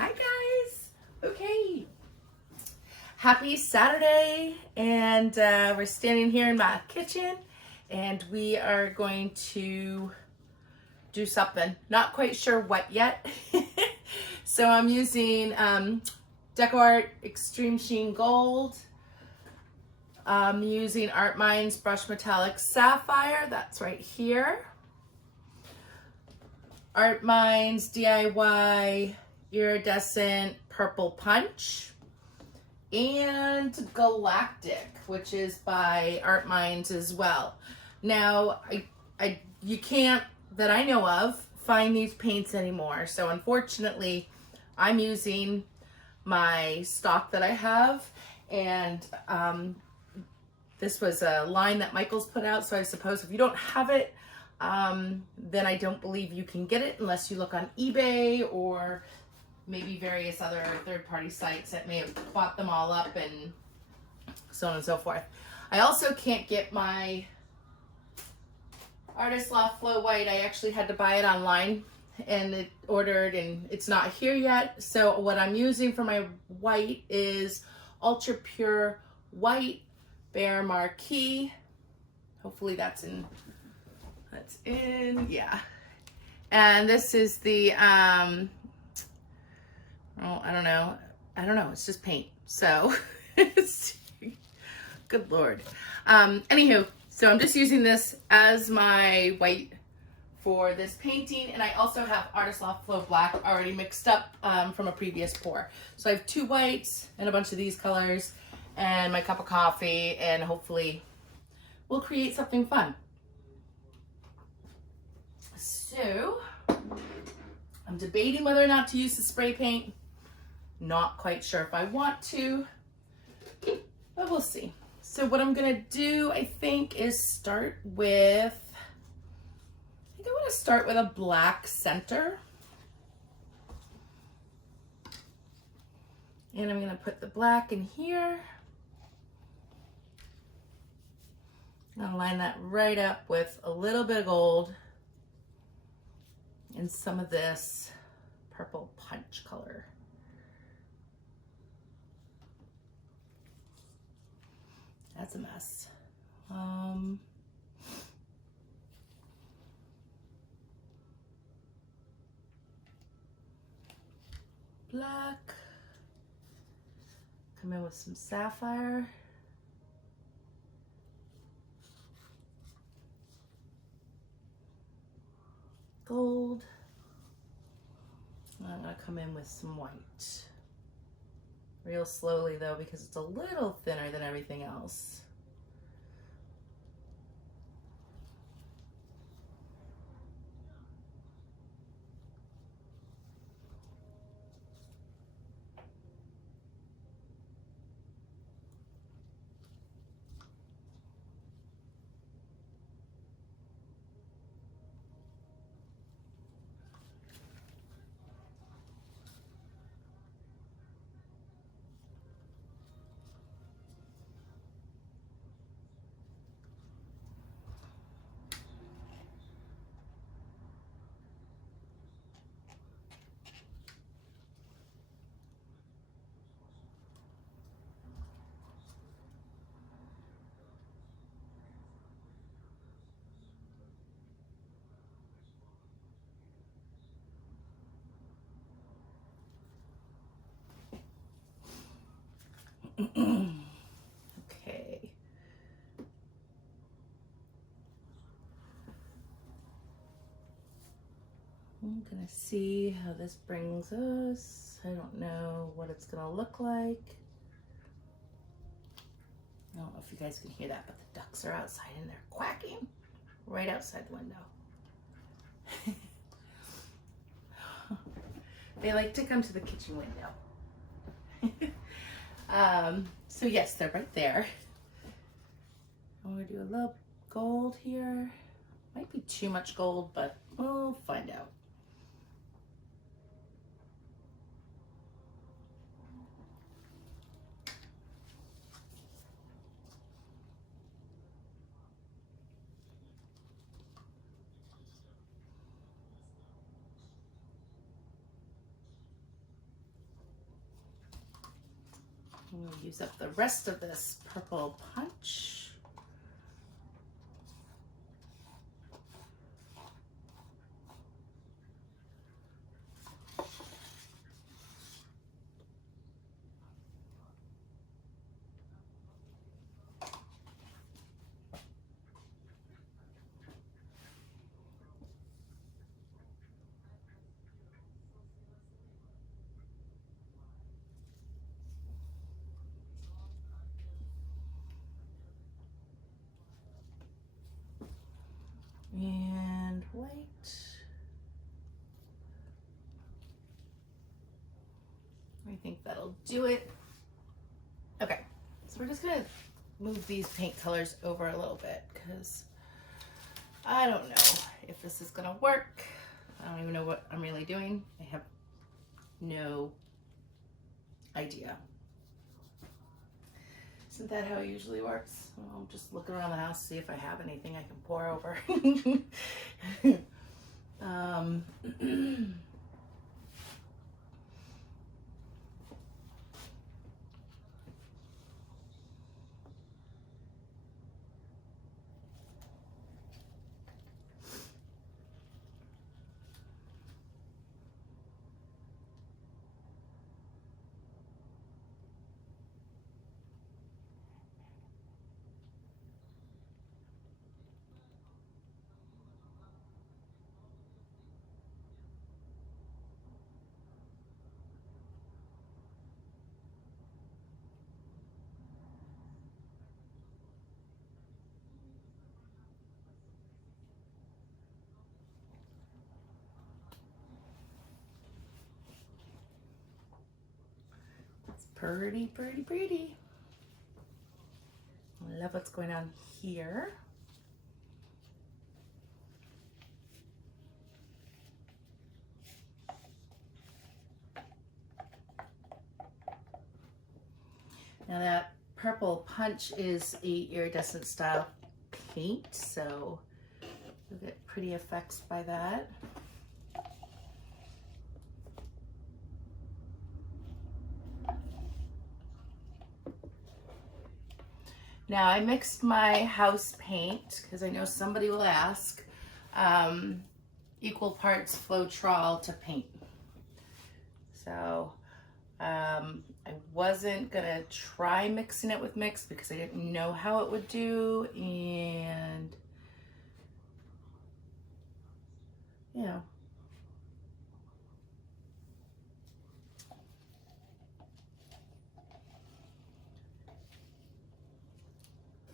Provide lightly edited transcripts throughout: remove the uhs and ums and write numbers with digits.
Hi guys. Okay. Happy Saturday, and we're standing here in my kitchen and we are going to do something. Not quite sure what yet. So I'm using decoart Extreme Sheen Gold. I'm using Art Minds Brush Metallic Sapphire, that's right here. Art Minds DIY Iridescent Purple Punch, and Galactic, which is by Art Minds as well. Now, you can't, that I know of, find these paints anymore. So unfortunately, I'm using my stock that I have, and this was a line that Michael's put out. So I suppose if you don't have it, then I don't believe you can get it unless you look on eBay or maybe various other third-party sites that may have bought them all up and so on and so forth. I also can't get my Artist Loft Flow White. I actually had to buy it online and it ordered and it's not here yet. So what I'm using for my white is Ultra Pure White Bear Marquee. Hopefully that's in, yeah. And this is the, oh, I don't know, it's just paint. So, good Lord. Anywho, so I'm just using this as my white for this painting. And I also have Artist Loft Flow Black already mixed up from a previous pour. So I have 2 whites and a bunch of these colors and my cup of coffee, and hopefully we'll create something fun. So, I'm debating whether or not to use the spray paint. Not quite sure if I want to, but we'll see. So what I'm gonna do, I think, is start with, I want to start with a black center. And I'm gonna put the black in here. I'm gonna line that right up with a little bit of gold and some of this purple punch color. That's a mess. Black. Come in with some sapphire. Gold. I'm gonna come in with some white. Real slowly though, because it's a little thinner than everything else. Okay. I'm gonna see how this brings us. I don't know what it's gonna look like. I don't know if you guys can hear that, but the ducks are outside and they're quacking right outside the window. They like to come to the kitchen window. So yes, they're right there. I'm gonna do a little gold here. Might be too much gold, but we'll find out. I'm going to use up the rest of this purple punch. And white. I think that'll do it. Okay, so we're just gonna move these paint colors over a little bit because I don't know if this is gonna work. I don't even know what I'm really doing. I have no idea. Isn't that how it usually works? I'll just look around the house, see if I have anything I can pour over. Pretty, pretty, pretty. I love what's going on here. Now that purple punch is a iridescent style paint, so you'll get pretty effects by that. Now I mixed my house paint because I know somebody will ask, equal parts Floetrol to paint. So I wasn't gonna try mixing it with mix because I didn't know how it would do, and you know,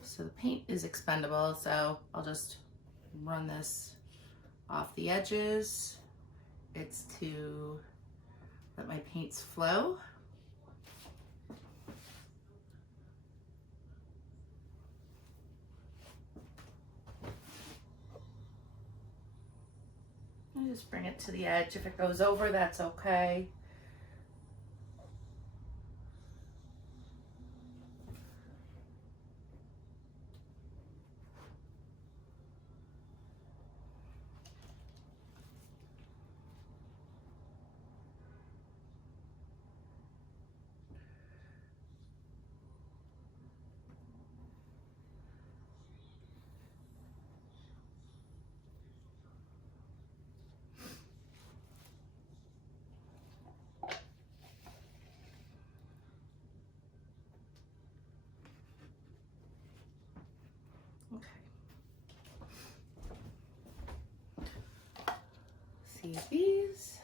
so the paint is expendable, so I'll just run this off the edges. It's to let my paints flow. I just bring it to the edge. If it goes over, that's okay. See these.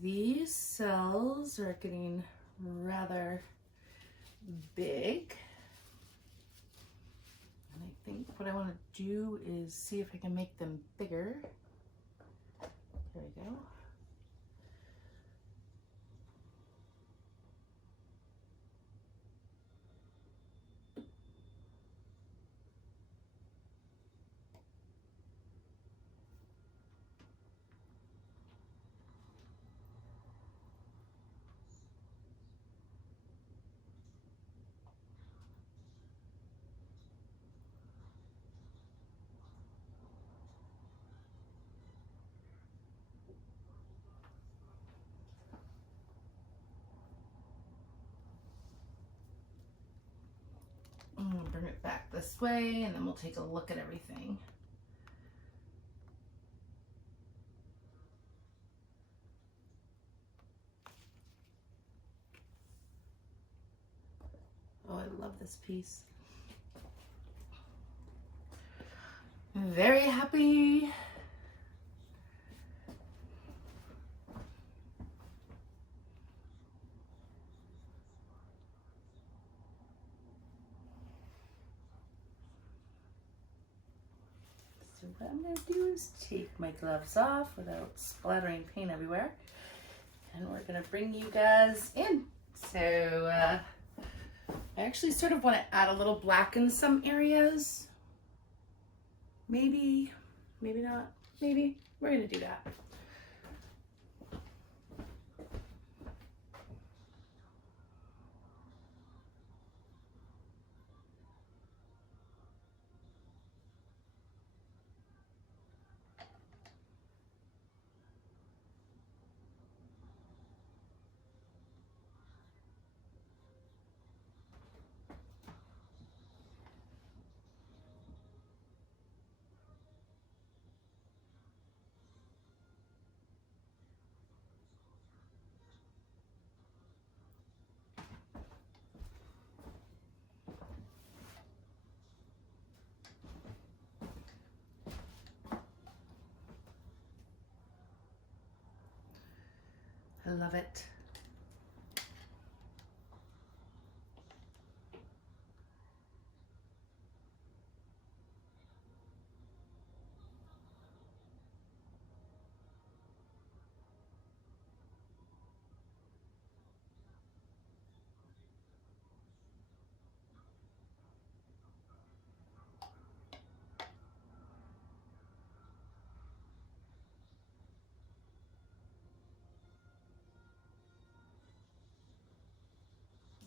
these cells are getting rather big. And I think what I want to do is see if I can make them bigger. There we go. I'm going to bring it back this way and then we'll take a look at everything. Oh, I love this piece. I'm very happy. So what I'm going to do is take my gloves off without splattering paint everywhere. And we're going to bring you guys in. So I actually sort of want to add a little black in some areas. Maybe, maybe not, maybe. We're going to do that. I love it.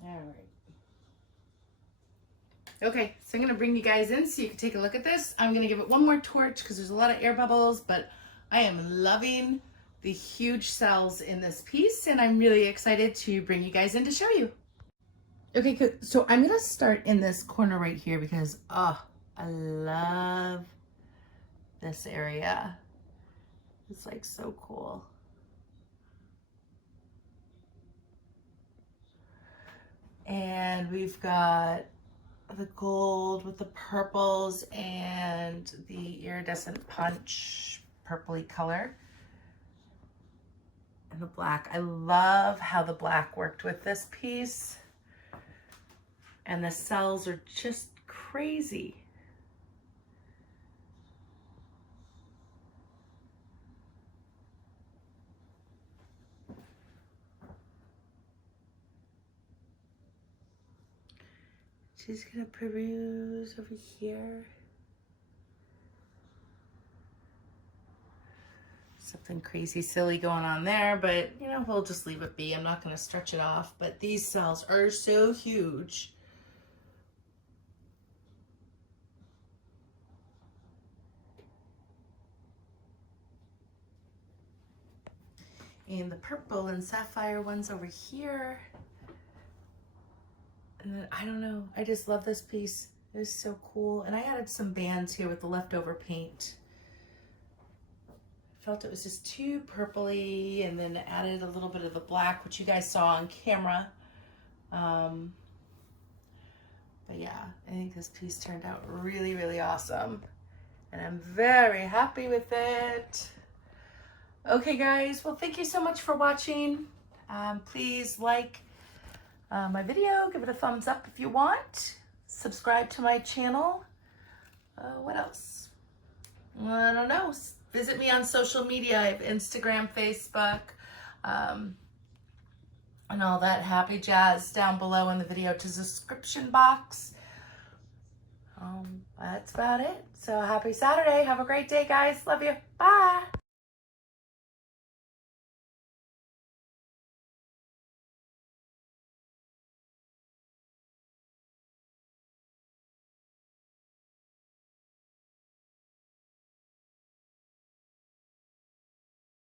All right. Okay, so I'm gonna bring you guys in so you can take a look at this. I'm gonna give it one more torch because there's a lot of air bubbles, but I am loving the huge cells in this piece and I'm really excited to bring you guys in to show you. Okay, good. So I'm gonna start in this corner right here because, oh, I love this area. It's like so cool. And we've got the gold with the purples and the iridescent punch purpley color and the black. I love how the black worked with this piece and the cells are just crazy. She's gonna peruse over here. Something crazy silly going on there, but you know, we'll just leave it be. I'm not gonna stretch it off, but these cells are so huge. And the purple and sapphire ones over here. And then, I don't know, I just love this piece. It is so cool. And I added some bands here with the leftover paint. I felt it was just too purpley, and then added a little bit of the black, which you guys saw on camera. But yeah, I think this piece turned out really, really awesome. And I'm very happy with it. Okay, guys, well, thank you so much for watching. Please like my video, give it a thumbs up if you want, subscribe to my channel. What else? I don't know. Visit me on social media. I have Instagram, Facebook, and all that happy jazz down below in the video description box. That's about it. So happy Saturday. Have a great day, guys. Love you. Bye.